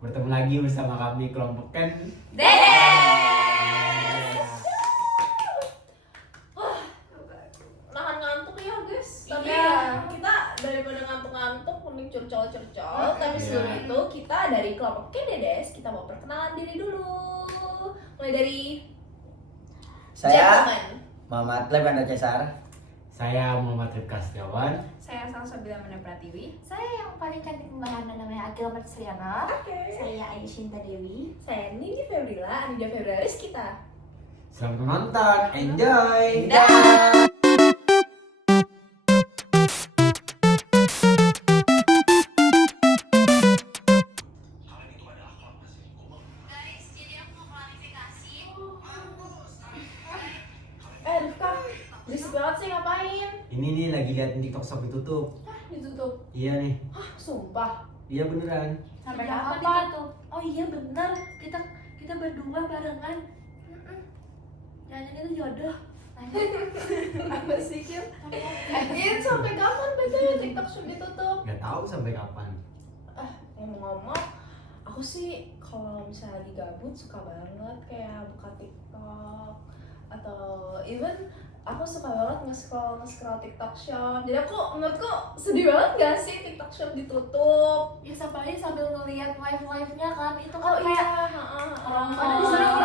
Bertemu lagi bersama kami kelompok Ken Nahan ngantuk ya guys. Tapi Iya. ya kita daripada ngantuk-ngantuk mending curcol-curcol. Tapi sebelum itu kita dari kelompok Kededes kita mau perkenalan diri dulu. Mulai dari Saya gentleman. Muhammad Lebanda Cesar. Saya Muhammad Rifka Setiawan. Saya Salsabila Mana Pratiwi. Saya yang paling cantik membahana namanya Agil Martsriana. Oke. Saya Ayushinta Dewi. Saya Nini Febrila, Anida Febraris kita. Selamat menonton, enjoy. Rifka, berisik banget sih ngapain? Ini nih lagi liatin TikTok Shop ditutup. Ditutup. Iya nih, Sumpah. iya beneran. Sampai Apa kapan ditutup? Oh iya benar, kita berdua barengan. Jangan itu jodoh. Apa sih Kim? Ini sampai kapan betul TikTok Shop ditutup? Gak tahu sampai kapan. Ngomong-ngomong, aku sih kalau misalnya lagi gabut suka banget kayak buka TikTok atau even aku suka banget nge-scroll TikTok Shop. Jadi menurutku sedih banget gak sih TikTok Shop ditutup? Ya apalagi sambil ngeliat live-live-nya kan, itu kan Oh kayak iya, orang Ada di tua. sana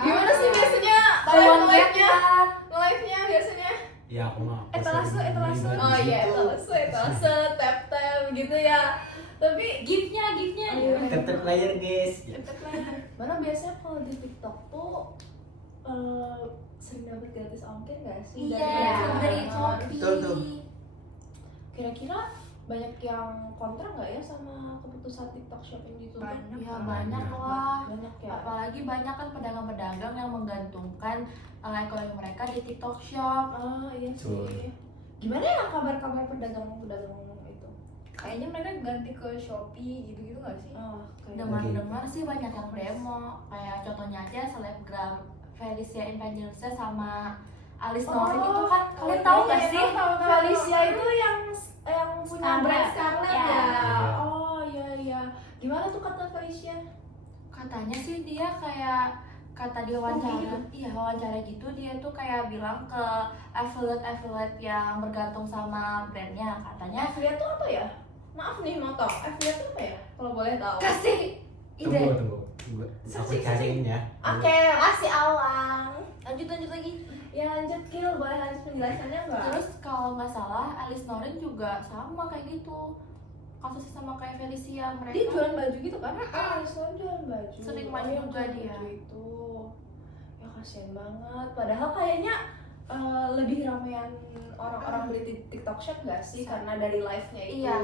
gimana sih biasanya Taiwan live-nya? kan. Live-nya biasanya? Iya aku mah. Etalase. pribadi Oh di iya, situ. etalase, tap-tap gitu ya. Tapi Giftnya Tetep player guys. mana biasanya kalau di TikTok tuh sering dapat gratis ongkir gak sih? Iya, dari makanan? Shopee. Betul tuh. Kira-kira banyak yang kontra nggak ya sama keputusan TikTok Shop yang ditutup? Banyak. Ya banyak lah. Banyak ya. Apalagi banyak kan pedagang-pedagang yang menggantungkan ekonomi mereka di TikTok Shop. Ah iya Betul. sih. Gimana ya kabar-kabar pedagang-pedagang itu? Kayaknya mereka ganti ke Shopee gitu-gitu gak sih? Kayak Dengar-dengar sih banyak yang demo. Kayak contohnya aja selebgram Felicia Evangelista sama Alice Norin itu kan kalian tahu nggak sih? Felicia itu yang punya Scarlett. brand Scarlett Ya. ya? Iya. Oh iya. Gimana tuh kata Felicia? Katanya sih dia kayak kata dia wawancara, iya wawancara gitu dia tuh kayak bilang ke affiliate yang bergantung sama brandnya katanya Affiliate tuh apa ya? Maaf nih motong. Affiliate tuh apa ya? Kalau boleh tahu. kasih ide. Tunggu. Aku Searching. cariin ya. Oke, makasih Awang. Lanjut lagi. Ya lanjut Kil, boleh lanjut penjelasannya nggak? Terus kalau nggak salah Alice Norin juga sama kayak gitu. Kasusnya sama kayak Felicia mereka. dia jualan baju gitu kan? Soalnya jualan baju. Sering main yang juga jualan dia. baju itu. Ya kasihan banget. Padahal kayaknya lebih ramean orang-orang beli di TikTok Shop nggak sih? Karena dari live-nya itu. Iya.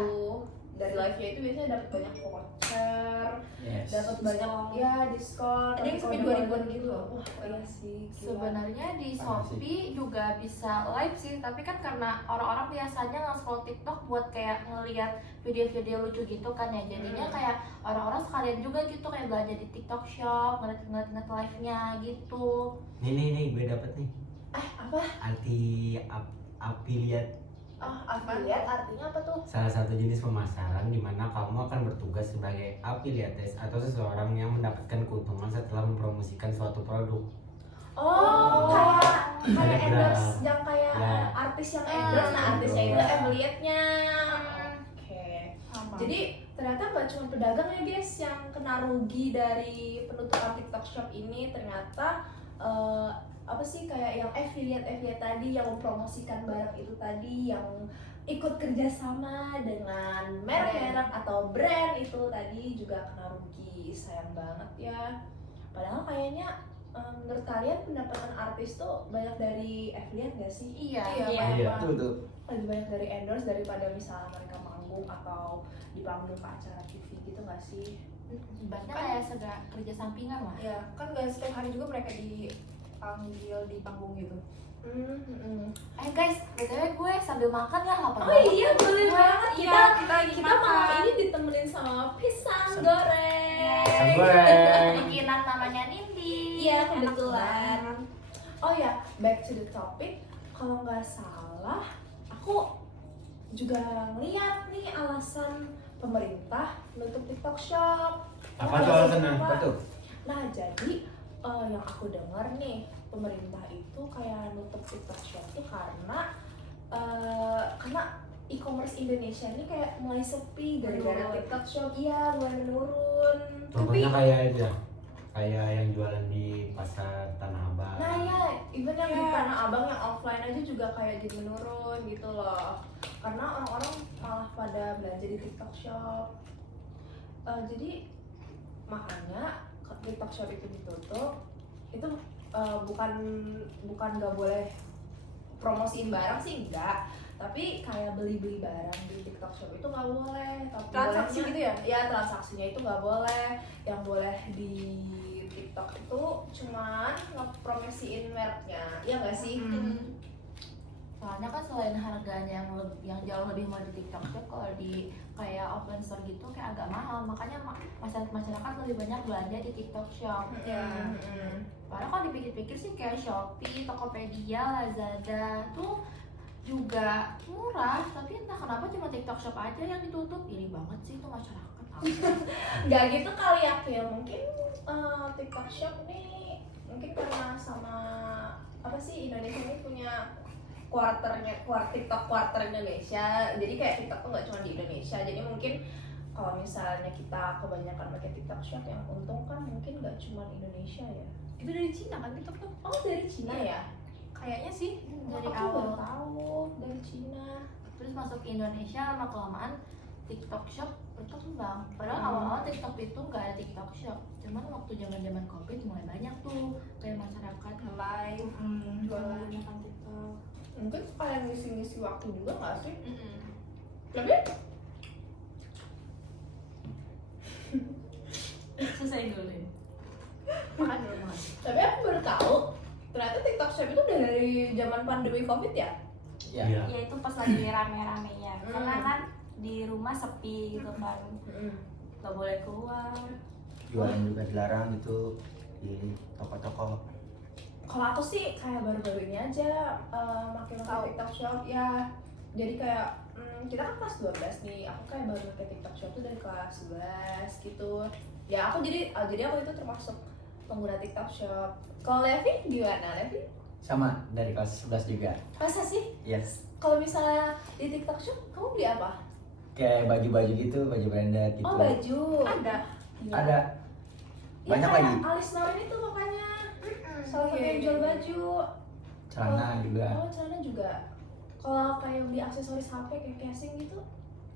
Dari live-nya itu biasanya dapat banyak voucher, Yes. dapat banyak ya diskon. Ada yang sampai kode-kode 2000-an gitu loh. Wah, iya sih. gila. Sebenarnya di Shopee juga bisa live sih, tapi kan karena orang-orang biasanya nge-scroll TikTok buat kayak ngeliat video-video lucu gitu kan ya, jadinya kayak orang-orang sekalian juga gitu kayak belanja di TikTok Shop, ngeliat live-nya gitu. Nih gue dapet nih. Apa? Affiliate. Affiliate artinya apa tuh? Salah satu jenis pemasaran di mana kamu akan bertugas sebagai affiliates atau seseorang yang mendapatkan keuntungan setelah mempromosikan suatu produk. Oh, kayak Selebgram. endorse yang kayak Ya. artis yang endorse, nah artisnya itu affiliate-nya. Oke. Sama. Jadi ternyata nggak cuma pedagang ya guys yang kena rugi dari penutupan TikTok Shop ini, ternyata apa sih kayak yang affiliate tadi yang mempromosikan barang itu tadi yang ikut kerjasama dengan merek atau brand itu tadi juga kena rugi. Sayang banget ya. Padahal kayaknya menurut kalian pendapatan artis tuh banyak dari affiliate gak sih? Iya. Iya. Betul tuh. Lebih banyak dari endorse daripada misalnya mereka manggung atau dipanggil ke acara TV gitu gak sih? Ibaratnya kayak segala kerja sampingan lah. Ya, kan gak setiap hari juga mereka dipanggil di panggung gitu. Guys, btw gue sambil makan ya lapar. Oh iya boleh banget Iya, kita lagi kita makan. malam ini ditemenin sama pisang goreng. Pisang goreng. Bikinan namanya Nindi. Iya Enak kebetulan. banget. Oh ya, back to the topic. Kalau nggak salah, aku juga ngeliat nih alasan pemerintah nutup TikTok Shop. Apa tuh alasannya? Apa tuh? Nah jadi yang aku dengar nih, pemerintah itu kayak nutup TikTok Shop tuh karena e-commerce Indonesia ini kayak mulai sepi gara-gara Menurun. TikTok Shop, iya mulai menurun. Contohnya kayak aja, kayak yang jualan di pasar Tanah Abang. Nah ya, even yang di Ya. Tanah Abang yang offline aja juga kayak jadi menurun gitu loh. Karena orang-orang malah pada belanja di TikTok Shop. Jadi makanya TikTok Shop itu ditutup, itu bukan nggak boleh promosiin barang sih enggak, tapi kayak beli barang di TikTok Shop itu nggak boleh. Tapi Transaksi bolehnya- gitu ya? Ya transaksinya itu nggak boleh. Yang boleh di TikTok itu cuman ngepromosiin mereknya, ya nggak sih? Soalnya kan selain harganya yang jauh lebih mahal di TikTok Shop, kalau di kayak offline store gitu kayak agak mahal, makanya masyarakat lebih banyak belanja di TikTok Shop. Ya. Padahal kalau dipikir-pikir sih kayak Shopee, Tokopedia, Lazada tuh juga murah, tapi entah kenapa cuma TikTok Shop aja yang ditutup. Iri banget sih itu masyarakat. Nggak gitu kali ya, Kil. Mungkin TikTok Shop nih mungkin karena sama apa sih, Indonesia ini punya TikTok quarter Indonesia, jadi kayak TikTok tuh nggak cuma di Indonesia. Jadi mungkin kalau misalnya kita kebanyakan pakai TikTok Shop, yang untung kan mungkin nggak cuma Indonesia ya. Itu dari Cina kan TikTok tuh? Oh dari Cina ya? Kayaknya sih. Dari Aku baru awal tahu dari Cina. terus masuk ke Indonesia, lama kelamaan TikTok Shop berkembang. Padahal awal-awal TikTok itu nggak ada TikTok Shop, cuman waktu zaman COVID mulai banyak tuh kayak masyarakat Live, jualan. menggunakan TikTok. Mungkin kalian ngisi-ngisi waktu juga nggak sih? Mm-mm. Tapi Selesai dulu. Makan dulu makan. tapi aku baru tahu ternyata TikTok Shop itu udah dari zaman pandemi COVID ya? Ya. Iya. Ya itu pas lagi rame-ramenya, Hmm. karena kan di rumah sepi gitu kan, nggak boleh keluar. Jualan juga dilarang gitu di toko-toko. Kalau aku sih kayak baru-baru ini aja makin Tahu. pakai TikTok Shop ya. Jadi kayak kita kan kelas 12 nih. Aku kayak baru pakai TikTok Shop tuh dari kelas 11 gitu. Ya aku jadi aku itu termasuk pengguna TikTok Shop. Kalau Levi di mana, Levi? Sama dari kelas 11 juga. Masa sih? Yes. Kalau misalnya di TikTok Shop kamu beli apa? Kayak baju-baju gitu, baju branded gitu. Oh baju. Ada. Gila. Ada. Ya, Banyak kayak lagi. Alis Norin itu makanya salah satu Iya, yang iya, jual iya. baju. Celana juga. Oh celana juga. Kalau kayak beli aksesoris HP kayak casing gitu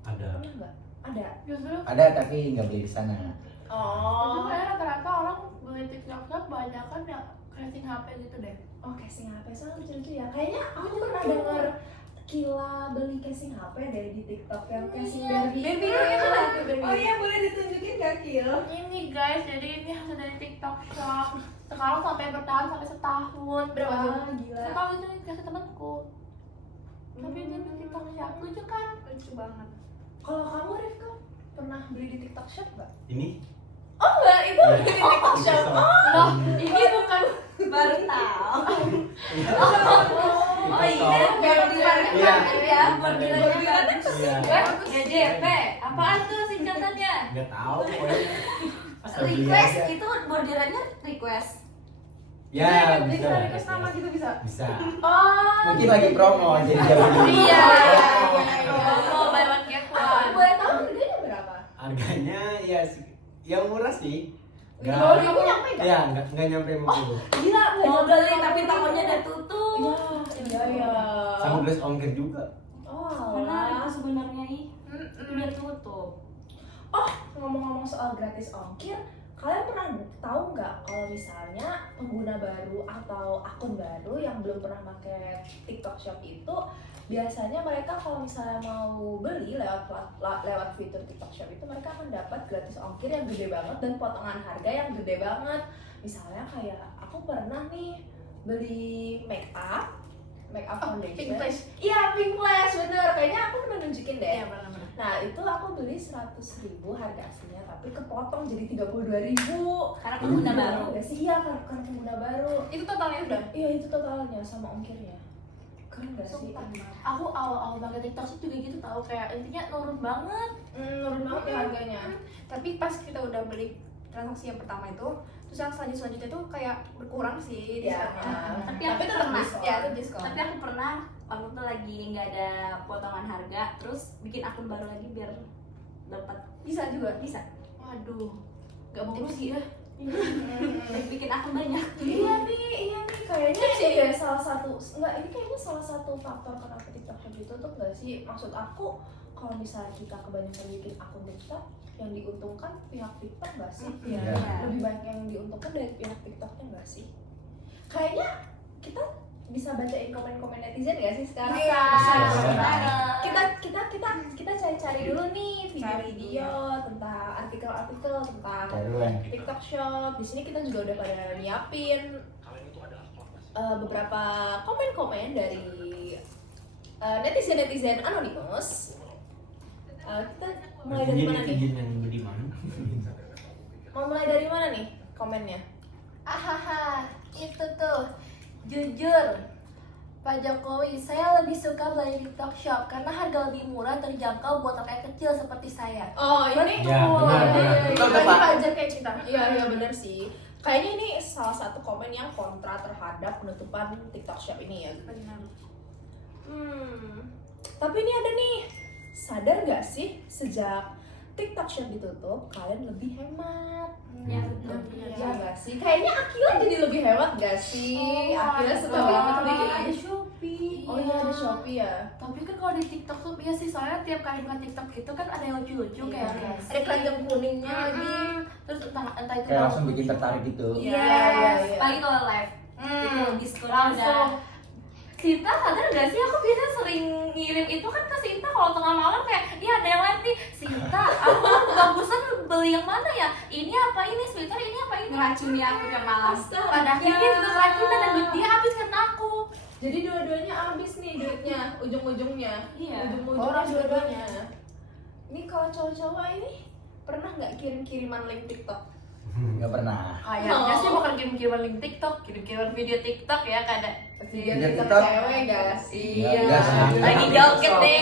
Ada. pernah nggak? Ada. Justru Ada tapi nggak beli di sana. Tapi Oh. kayak rata-rata orang beli TikTok Shop banyak kan yang casing HP gitu deh. Oh casing HP soalnya lucu-lucu ya. Kayaknya aku pernah denger Kila beli casing HP dari di TikTok yang casing Barbie. Barbie itu lah, tuh, Barbie. Oh iya boleh ditunjukin gak Kil? Ini guys, jadi ini hasil dari TikTok Shop. Sekarang sampai bertahan sampai setahun. Berapa tuh? Wah gila. Setahun itu dikasih temanku. Tapi itu di TikTok Shop lucu kan? lucu banget. Kalau kamu Rifka pernah beli di TikTok Shop nggak? Ini? Oh enggak, itu Iya. beli di TikTok Shop. Loh, ini bukan baru tahu. Oh iya, bordirannya Iya. baru ya, bordirannya baru. Iya. GJP, apaan tuh singkatannya? Nggak tahu. pokoknya pas beli Request aja. itu bordirannya request. Ya, bisa. Bisa request nama gitu bisa. Bisa. Oh. Mungkin lagi promo jadi dia beli. Iya, iya. Oh, buy one get Aku one. boleh tahu harganya berapa? Harganya ya yang murah sih. Di bawah 20 nyampe nggak? Ya, nggak nyampe 50. Gila, nggak Mau nyampe beli 50. tapi tokonya udah tutup. Iya, iya. Sama gelas ongkir juga. Oh, Karena alah. itu sebenarnya itu udah tutup. Ngomong-ngomong soal gratis ongkir, kalian pernah tahu nggak kalau misalnya pengguna baru atau akun baru yang belum pernah pakai TikTok Shop itu biasanya mereka kalau misalnya mau beli lewat fitur TikTok Shop itu mereka akan dapat gratis ongkir yang gede banget dan potongan harga yang gede banget. Misalnya kayak aku pernah nih beli make up foundation. Pink Place. Iya, Pink Place, bener. Kayaknya aku pernah nunjukin deh. Iya, benar-benar. Nah itu aku beli 100.000 harga aslinya tapi kepotong jadi 32.000 Karena pengguna Iya, baru. nggak sih? Iya kan pengguna baru. Itu totalnya udah. Iya itu totalnya sama ongkirnya. Keren gak sih? Sumpah. Aku awal-awal pakai TikTok sih juga gitu tahu, kayak intinya nurun banget. Nurun banget ya harganya. Tapi pas kita udah beli transaksi yang pertama itu, terus yang selanjutnya tuh kayak berkurang sih Ya, diskonnya. Tapi tapi aku tetap pernah, diskon. Ya itu diskon. tapi aku pernah waktu itu lagi nggak ada potongan harga, terus bikin akun baru lagi biar dapat. Bisa juga. Bisa. Waduh, nggak mau rugi ya. Bikin akun banyak. Iya nih, kayaknya ya salah satu, enggak, ini kayaknya salah satu faktor kenapa TikTok Shop ditutup nggak sih? Maksud aku, kalau misalnya kita kebanyakan bikin akun TikTok, yang diuntungkan pihak TikTok nggak sih? Iya. Lebih banyak yang diuntungkan dari pihak TikToknya nggak sih? Kayaknya kita bisa bacain komen-komen netizen nggak sih sekarang? Iya. Kita cari-cari dulu nih Cari video-video tentang artikel-artikel tentang Taruhan. TikTok Shop. Di sini kita juga udah pada nyiapin beberapa komen-komen dari netizen anonimus. Kita mulai dari mana nih? Izin yang budiman. Mau mulai dari mana nih komennya? Ahaha, itu tuh jujur Pak Jokowi, saya lebih suka belanja di TikTok Shop karena harga lebih murah, terjangkau buat rakyat kecil seperti saya. Oh ini Ya, benar. Betul, Ini Pak. wajar kayak kita. Iya benar sih. Kayaknya ini salah satu komen yang kontra terhadap penutupan TikTok Shop ini ya. Benar. Tapi ini ada nih. Sadar nggak sih sejak TikTok Shop ditutup kalian lebih hemat? Ya betul. Ya nggak sih? Kayaknya Akila jadi lebih hemat nggak sih? Akila suka banget bikin. ada Shopee. Oh iya ada Shopee ya. Tapi kan kalau di TikTok tuh ya sih, soalnya tiap kali buka TikTok gitu kan ada yang lucu-lucu kayak Iya. guys. Ada keranjang kuningnya lagi. Terus entah itu Kayak langsung bikin tertarik gitu. Iya, Iya. Apalagi kalau live. Itu diskon udah. Langsung. Sinta sadar gak sih, aku biasanya sering ngirim itu kan ke Sinta kalau tengah malam kayak, iya ada yang live nih, Sinta, aku bagusan beli yang mana ya? Ini apa ini, sweater ini apa ini? Ngeracuni aku tiap malam. Astaga. Pada akhirnya dia juga keracunan dan duit dia habis karena aku. Jadi dua-duanya habis nih duitnya, ujung-ujungnya. Iya. Ujung-ujungnya Orang dua-duanya. Ini kalau cowok-cowok ini pernah nggak kirim-kiriman link TikTok? Nggak pernah. Kayaknya sih bukan kirim-kiriman link TikTok, kirim-kiriman video TikTok ya kada. Video Video TikTok TikTok. cewek gak sih? Nggak sih. Lagi joget deh.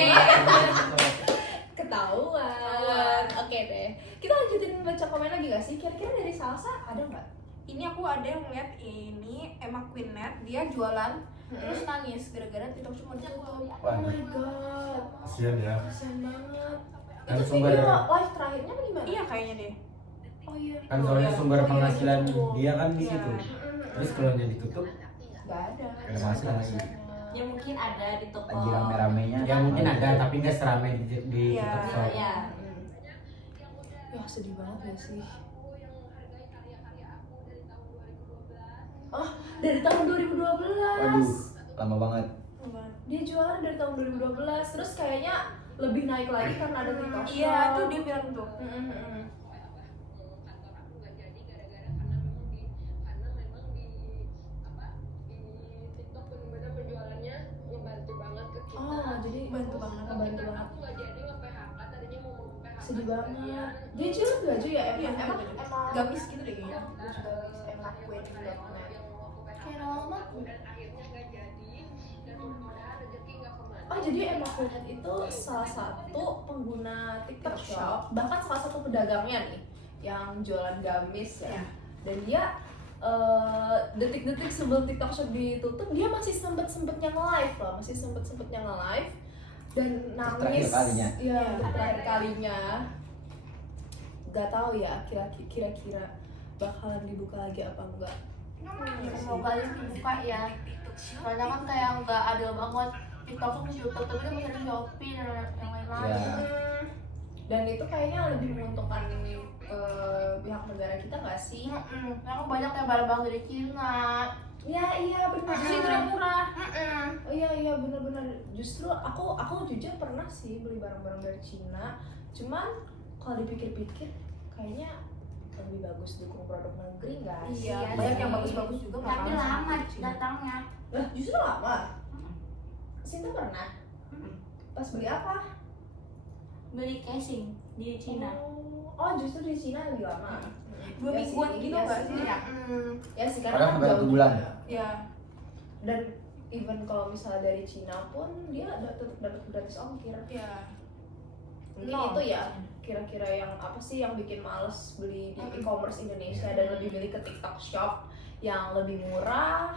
Ketahuan. Oke deh. Kita lanjutin baca komen lagi gak sih? Kira-kira dari Salsa ada nggak? Ini aku ada yang lihat ini Emma Queenet, dia jualan terus nangis gara-gara TikTok cuma ditutup. Oh Wah, my god. Kasian ya. Kasian banget. Kan Itu sumber- video live terakhirnya apa gimana? Iya kayaknya deh. Oh iya. Kan soalnya sumber iya, penghasilan gitu. dia kan di situ. Mm-mm. Terus kalau dia ditutup, Nggak ada. Nggak ada penghasilan lagi. Ya mungkin ada di toko. lagi rame-ramenya. ya mungkin ada tapi nggak seramai di Iya. TikTok Shop. Ya. Ya sedih banget gak sih? Oh, dari tahun 2012. Waduh, lama banget. Dia jualan dari tahun 2012, terus kayaknya lebih naik lagi karena ada TikTok Shop. Iya, tuh dia bilang tuh. Mm-mm. Oh, jadi Bantu banget. Ngebantu banget. Sedih banget. Dia jualan baju ya? Iya, Emang gamis gitu deh kayaknya. Emang kue di Kayak lama. Oh jadi Emma Queenet itu salah satu pengguna TikTok Shop, bahkan salah satu pedagangnya nih yang jualan gamis ya. Dan dia detik-detik sebelum TikTok Shop ditutup dia masih sempet-sempetnya nge-live loh, masih sempet-sempetnya nge-live dan nangis. Terakhir kalinya. Iya, untuk terakhir kalinya. Gak tahu ya kira-kira bakalan dibuka lagi apa enggak. Semoga yang dibuka ya. Soalnya kan kayak nggak adil banget. TikTok tuh ditutup tapi kan masih ada Shopee dan yang lain-lain. Ya. Dan itu kayaknya lebih menguntungkan ke pihak negara kita nggak sih? Karena banyak yang barang-barang dari Cina. Iya benar. Justru itu yang murah. Oh iya benar-benar. Justru aku jujur pernah sih beli barang-barang dari Cina. Cuman kalau dipikir-pikir kayaknya lebih bagus dukung produk negeri nggak sih? Iya, Iya banyak sih. yang bagus-bagus juga. Tapi malah lama sama Cina. datangnya. Lah justru lama. Sinta pernah. Pas beli apa? Beli casing di Cina. Oh justru di Cina lebih lama. 2 mingguan sih, gitu iya nggak sih. sih? Ya sih Kadang karena sampai jauh 1 bulan. juga. Iya. Dan even kalau misalnya dari Cina pun dia tetap dapat gratis ongkir. Iya. Mungkin No. itu ya kira-kira yang apa sih yang bikin males beli di e-commerce Indonesia dan lebih milih ke TikTok Shop yang lebih murah,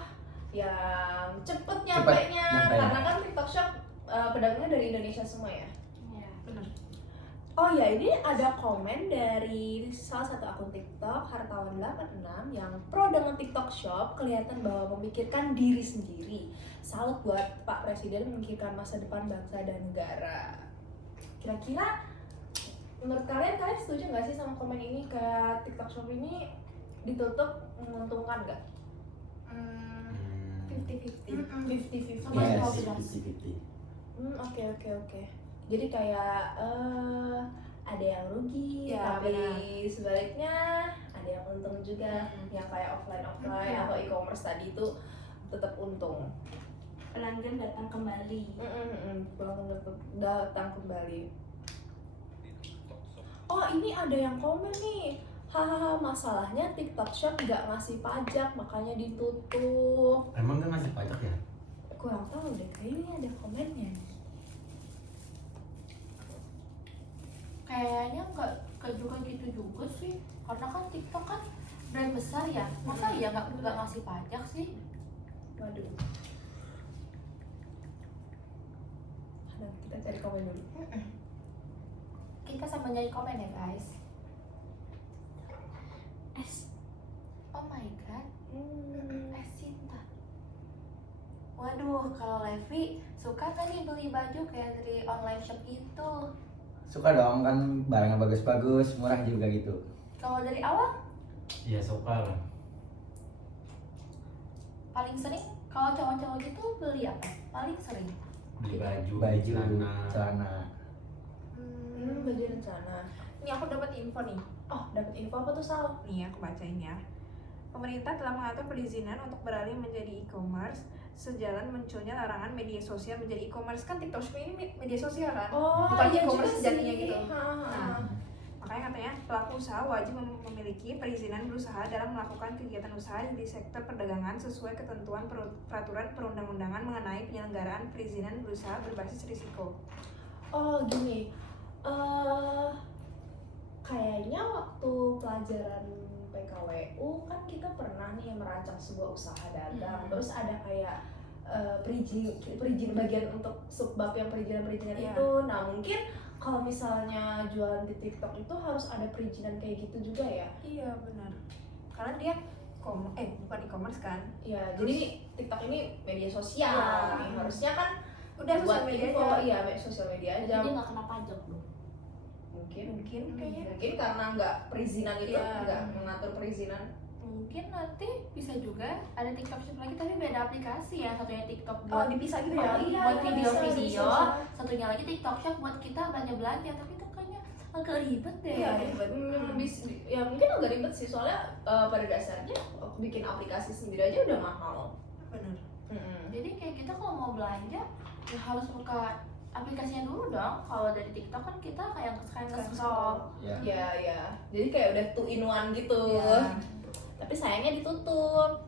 yang cepet nyampenya, karena kan TikTok Shop pedagangnya dari Indonesia semua ya. Iya. Bener. Oh ya, ini ada komen dari salah satu akun TikTok Hartawan86 yang pro dengan TikTok Shop, kelihatan bahwa memikirkan diri sendiri. Salut buat Pak Presiden memikirkan masa depan bangsa dan negara. Kira-kira menurut kalian setuju nggak sih sama komen ini, ke TikTok Shop ini ditutup menguntungkan nggak? 50-50. 50-50. Sama Yes, semua 50-50. Oke. Jadi kayak ada yang rugi, Ya, tapi benar. sebaliknya ada yang untung juga. Yang kayak offline Ya. atau e-commerce tadi itu tetap untung. Pelanggan datang kembali. Bangun datang kembali. Oh, ini ada yang komen nih. Hahaha, masalahnya TikTok Shop nggak ngasih pajak, makanya ditutup. Emang gak ngasih pajak ya? Kurang tahu deh, kayaknya ada komennya. Kayaknya nggak juga gitu juga sih, karena kan TikTok kan brand besar ya, masa ya nggak ngasih pajak sih? Waduh. Nah, kita cari komen dulu. Kita sama nyari komen ya guys. Oh my god, Sinta. Waduh, kalau Levi suka kan nih beli baju kayak dari online shop gitu. Suka dong, kan barangnya bagus-bagus, murah juga gitu. Kalau dari awal Iya suka lah. paling sering kalau cowok-cowok gitu beli apa? Paling sering. Beli baju, Baju, celana. celana. Baju rencana. Ini aku dapat info nih. Oh, dapat info apa tuh, Sal? Nih aku bacain ya. Pemerintah telah mengatur perizinan untuk beralih menjadi e-commerce sejalan munculnya larangan media sosial menjadi e-commerce. Kan TikTok Shop ini media sosial kan? Oh, Bukan iya e-commerce juga sejatinya sih. gitu. Nah, Makanya katanya pelaku usaha wajib memiliki perizinan berusaha dalam melakukan kegiatan usaha di sektor perdagangan sesuai ketentuan peraturan perundang-undangan mengenai penyelenggaraan perizinan berusaha berbasis risiko. oh gini. Kayaknya waktu pelajaran PKWU kan kita pernah nih merancang sebuah usaha dagang. Terus ada kayak perizinan bagian untuk subbab yang perizinan Iya. itu. Nah, mungkin kalau misalnya jualan di TikTok itu harus ada perizinan kayak gitu juga ya. Iya benar. Karena dia bukan e-commerce kan? Ya, jadi TikTok ini media sosial. Iya. Nih, harusnya kan Udah buat sosial media info, aja. iya, sosial media aja. Jadi nggak kena pajak dong. Mungkin kayaknya. mungkin karena nggak perizinan itu, Iya. nggak mengatur perizinan. Mungkin nanti bisa juga ada TikTok Shop lagi tapi beda aplikasi ya, satunya TikTok Oh, buat dipisah gitu Oh, ya? iya, buat iya, video-video, bisa. satunya lagi TikTok Shop buat kita belanja-belanja, tapi itu kayaknya agak ribet deh. Iya, ribet. Ya mungkin agak ribet sih, soalnya pada dasarnya bikin aplikasi sendiri aja udah mahal. Benar. Jadi kayak kita kalau mau belanja ya harus buka aplikasinya dulu dong. Kalau dari TikTok kan kita kayak scroll. Ya. Ya. Jadi kayak udah two in one gitu. Iya. Tapi sayangnya ditutup.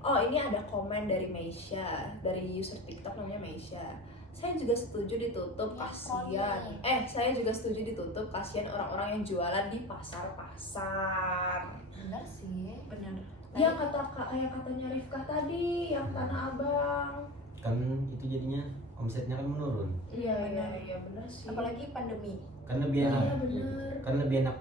Oh, ini ada komen dari Meisha, dari user TikTok namanya Meisha. Saya juga setuju ditutup, kasihan. Saya juga setuju ditutup, kasihan orang-orang yang jualan di pasar-pasar. Bener sih. Benar. Ya kayak katanya Rifkah tadi, yang Tanah Abang. Kan itu jadinya omsetnya kan menurun. Iya Benar. benar sih. Apalagi pandemi. Kan lebih enak. Iya benar. Kan lebih enak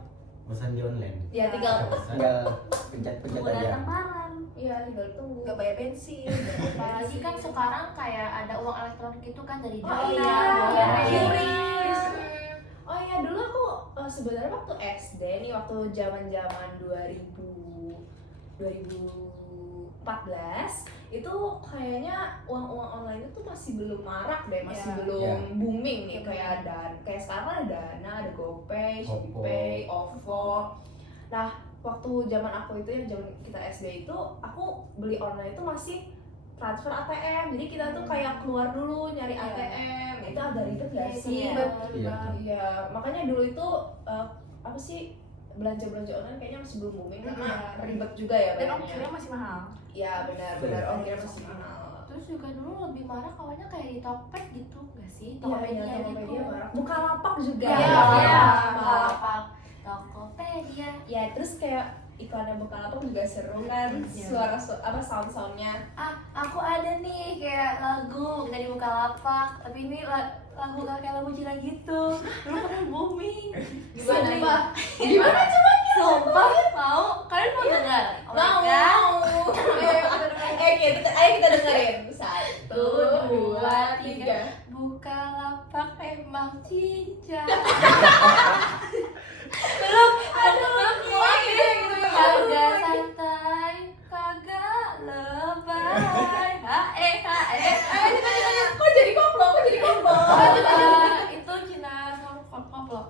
pesan di online. Ya tinggal Tinggal pencet-pencet Tunggu aja. datang barang. Iya tinggal tunggu. Nggak bayar bensin. Apalagi kan sekarang kayak ada uang elektronik itu kan dari Oh Dana, iya, QRIS. Oh iya, dulu aku sebenarnya waktu SD nih, waktu zaman-zaman 2014 itu kayaknya uang-uang online itu masih belum marak deh, masih Iya. belum Iya. booming nih, Iya, kayak sekarang ada Dana, ada GoPay, Oppo. Shopee, OVO. Nah, waktu zaman aku itu ya, zaman kita SD itu, aku beli online itu masih transfer ATM. Jadi kita tuh kayak keluar dulu nyari Iya. ATM. Itu agak ribet gak Iya, sih? iya. Iya. Iya, makanya dulu itu apa sih, belanja online kayaknya masih belum booming karena Iya. ribet juga ya Dan bayarnya. ongkirnya masih mahal. Iya benar Benar. ongkirnya masih mahal. Itu Terus juga dulu lebih marah kawannya kayak di Tokped gitu nggak sih? Iya, Tokopedia iya, gitu. Tokopedia marah. Bukalapak juga. Iya, Iya, Bukalapak. Tokopedia. Ya terus kayak iklannya Bukalapak juga seru kan, suara apa sound-soundnya. Aku ada nih kayak lagu dari Bukalapak, tapi ini lagu kayak lagu Cina gitu. Dulu pernah booming. Sumpah. Gimana coba? Sumpah, mau? Kalian mau dengar? Oh my Mau, God. ayo kita dengerin. 1, 2, 3. Bukalapak emang cincang. Kagak santai, kagak lebay. Kok jadi koplo? Itu Cina sama koplo.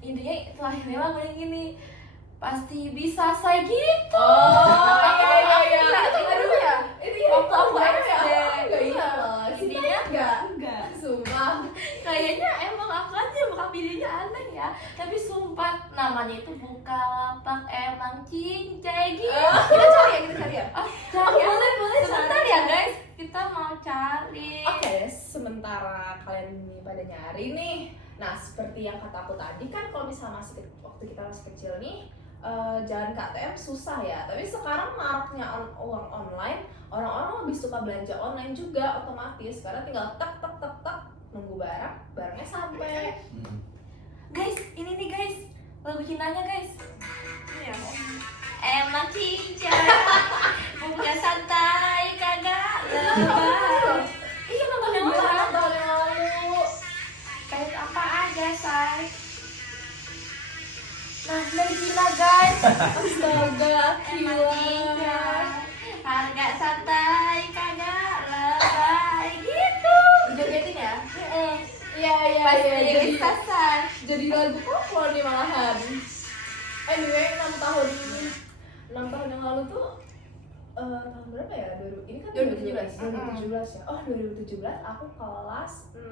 Intinya terakhirnya lagu yang gini, pasti bisa saya gitu. Iya. Itu ya? Waktu aku SD. Enggak ingat loh. Intinya Enggak. Sumpah. kayaknya emang aku aja buka videonya aneh ya, tapi sumpah namanya itu Bukalapak emang cincai gitu. Kita cari ya. Boleh sebentar ya guys, kita mau cari. Oke, sementara kalian ini pada nyari nih. Nah, seperti yang kata aku tadi kan, kalau misalnya waktu kita masih kecil nih, jalan ke ATM susah ya. Tapi sekarang maraknya uang online, orang-orang lebih suka belanja online juga otomatis. Karena tinggal tak nunggu barangnya sampai. Guys, ini nih guys, lagu Cinanya guys. Iya. Emang cincai, bukan santai, kagak lebay. Iya nonton yang mana? Tahun yang lalu. Kayak apa aja say. Nah dari Cina guys. Astaga, Emang gila. cincai, harga santai, kagak lebay gitu. Dijogetin ya. Iya. Jadi sasar. Jadi lagu koplo nih malahan. Anyway, 6 tahun yang lalu tuh tahun berapa ya? Ini kan 2017 ya. Oh, 2017 aku kelas 6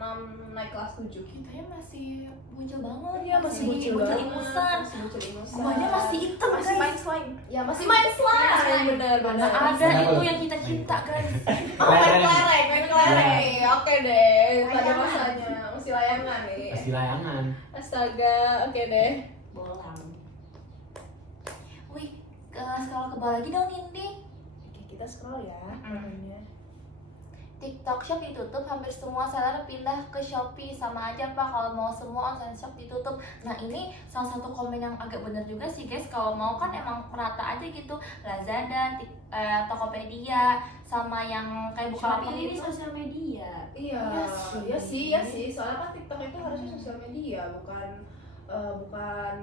naik kelas 7. Kitanya masih muncul banget. Iya, masih muncul banget. Imusan. Masih muncul imusan. Guanya masih hitam Masih guys. main slime. Ya, masih main slime. Bener. Ada itu yang kita cinta guys. Oh, main kelereng. Oke deh, pada masanya masih layangan nih. Masih layangan. Astaga, oke deh. Bolang. Wih, scroll ke bawah lagi dong Nindi. Oke, kita scroll ya. Pokoknya. TikTok Shop ditutup, hampir semua seller pindah ke Shopee. Sama aja pak kalau mau semua online shop ditutup. Nah ini salah satu komen yang agak bener juga sih guys. Kalau mau kan emang merata aja gitu. Lazada, Tokopedia, sama yang kayak Bukalapak Shopee ini gitu. sosial media. Iya sih. Soalnya kan TikTok itu harusnya sosial media, bukan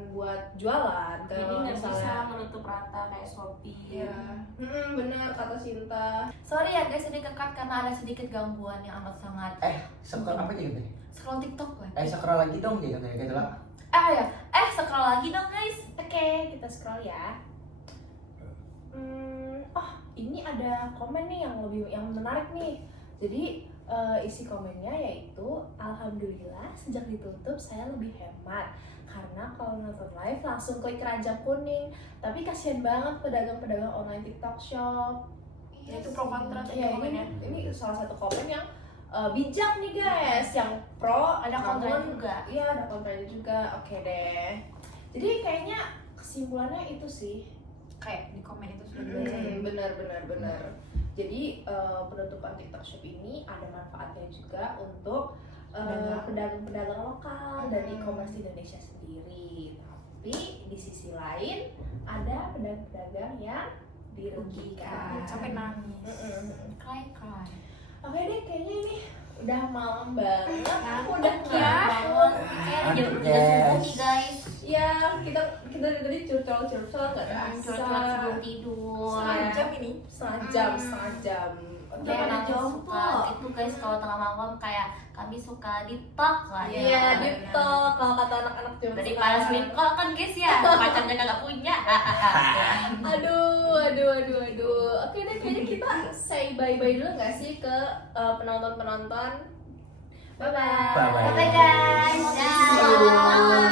buat jualan. Jadi Kalau nggak bisa misalnya, menutup rata kayak Shopee. iya, benar kata Sinta. Sorry ya guys, sedikit cut karena ada sedikit gangguan yang amat sangat. Scroll apa gitu nih? Scroll TikTok lah. Scroll lagi dong gitu kayak gitu lah. Scroll lagi dong guys. Oke, kita scroll ya. Ini ada komen nih yang menarik nih. Jadi isi komennya yaitu, alhamdulillah sejak ditutup saya lebih hemat karena kalau nonton live langsung klik keranjang kuning. Tapi kasihan banget pedagang-pedagang online TikTok Shop. Ya, itu pro kontra tuh Iya, komennya. ini salah satu komen yang bijak nih guys, yang pro, Ada kontra namun- juga. Iya, ada kontranya juga. Oke deh. Jadi kayaknya kesimpulannya itu sih. Kayak di komen itu sudah dibaca. Benar. Jadi penutupan TikTok Shop ini ada manfaatnya juga untuk pedagang-pedagang lokal dan e-commerce di Indonesia sendiri. Tapi di sisi lain ada pedagang-pedagang yang dirugikan. Sampai nangis. Cry. Oke deh, kayaknya ini udah malam banget. Aku udah Ya, bangun. kayak jam Yes. subuh nih guys. Ya, kita dari tadi curcol nggak Curhat terasa. sebelum tidur. Setengah jam ini. Setengah jam. Oke, Kayak pada emang jompo. suka itu guys kalau tengah malam kayak kami suka di talk lah ya. Iya, deep talk kalau kata anak-anak zaman Daripada sekarang. sleep call kan guys ya, pacarnya kagak punya. Aduh. Oke deh, kayaknya kita say bye-bye dulu nggak sih ke penonton-penonton. Bye-bye. Bye-bye. Bye guys. Malam.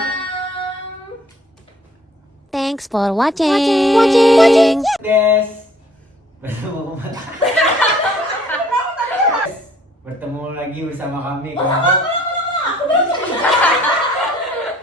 Thanks for watching. Des. Bersama bertemu lagi bersama kami. Kenapa?